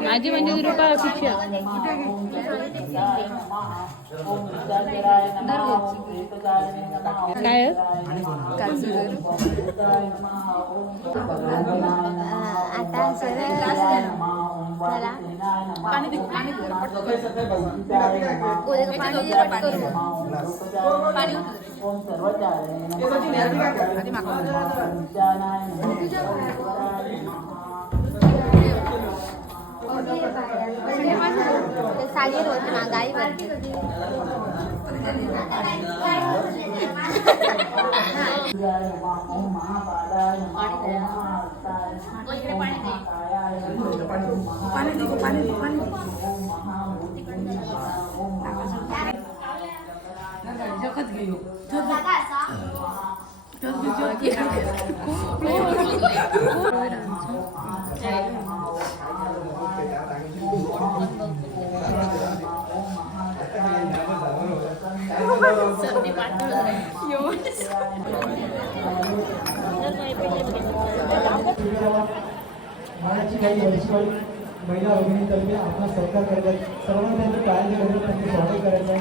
माझी म्हणजे रुपये अपेक्षा काय आता पाणी दे, साडीवर होते ना महाराष्ट्राची काही वरिष्ठ महिला भगिनीतर्फे आपला सत्कार करतात सर्वांना त्यांचं काळजी करून त्यांचं स्वागत करायचं आहे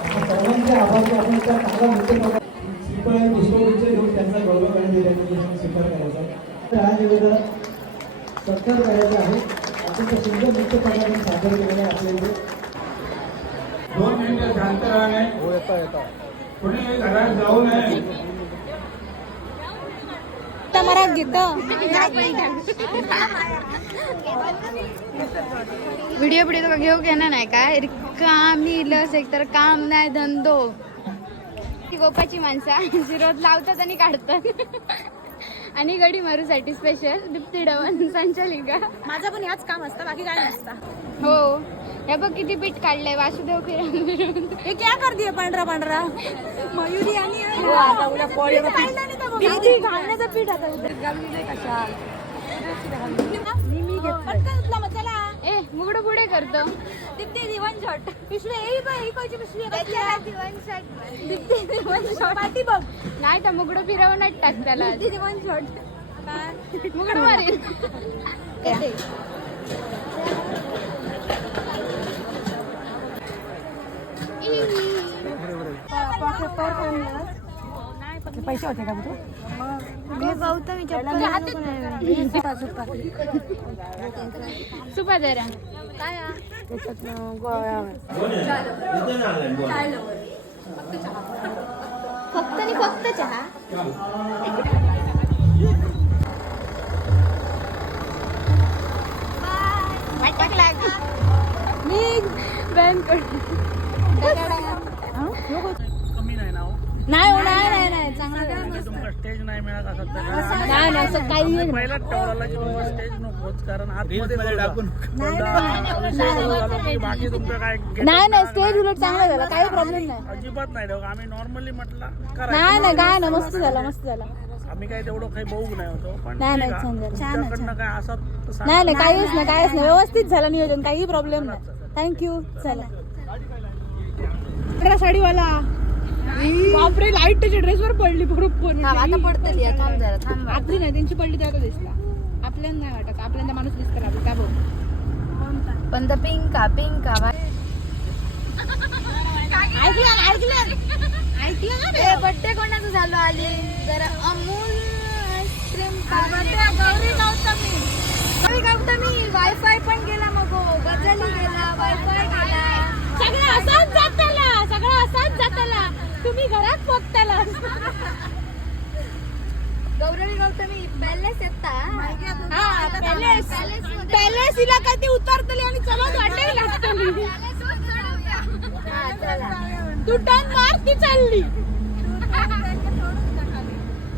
आपण सर्वांचे आभार आपण त्या चांगला नृत्य प्रकार श्रीफळ आणि पुष्पगुच्छ घेऊन त्यांचा गौरव करण्यात येईल स्वीकार करायचा. आहे तर सत्कार करायचा आहे. अत्यंत सुंदर नृत्य प्रकार सादर केलेला आहे दोन मिनिटं शांत राहणे कोणी घरात जाऊ नये. व्हिडिओ व्हिडिओ तर घेऊ घेणार नाही काय रिकामी लस एक तर काम नाही धंदो. ती गोपाची माणसं रोज लावतात आणि काढतात. आणि गडी मारूसाठी स्पेशल दिप्ती डवन संचालिका माझं पण याच काम असतं बाकी काय नसतं. हो. हे बघ किती पीठ काढलंय वासुदेव फिरून फिरून हे क्या करते पांढरा पांढरा? मयुरी आणि घालण्याचं पीठ आता चला. ए मुगड पुढे करतो दीप्ती दिवाण शॉट पिशवी येई बाई ही कोणची पिशवी आहे दिवाण शॉट दीप्ती दिवाण शॉट पाठी बघ नाही तर मुगड फिरवूनच टाक त्याला दीप्ती दिवाण शॉट मुगड मारेल पैसे होते का तू मी गौतमीच्या सुपा जरा काय हा? फक्त आणि फक्त चहा. मी बॅन करतो कमी नाही ना हो. नाही हो, नाही नाही नाही स्टेज नाही मिळत नाही नाही असं काही नाही. पहिलाच ठेवला की बाबा स्टेज नकोच कारण आतमध्ये टाकून बाकी तुमचं काय नाही नाही स्टेज उलट चांगलं झालं काही प्रॉब्लेम नाही. अजिबात नाही ठेवू आम्ही नॉर्मली म्हटलं नाही नाही काय नाही मस्त झालं. मस्त झालं. आम्ही काही तेवढं काही बघू नाही होतो पण नाही, ठीक नाही, आहे. छान झालं. छान आहे, तुमच्याकडनं काय असं नाही नाही काहीच नाही काहीच नाही. व्यवस्थित झालं नियोजन काही प्रॉब्लेम नाही. थँक्यू चला. साडीवाला. बापरे लाइट त्याच्या ड्रेसवर पडली बरोबर आता पडतली थांब जरा थांब आपली नाही त्यांची पडली तर आता दिसला. आपल्याला नाही वाटत आपल्याला माणूस दिसतं आपलं काय बोल पण द पिंका पिंका ऐकलं ऐकलं. ऐकलं ना बड्डे कोणाचं झालं आली जरा अमूल गौरवी गौतमी पॅलेस येता. हा पॅलेस हिला काय ती उतरतली आणि चलत वाटेल लागतली. तू टर्न मार ती चालली.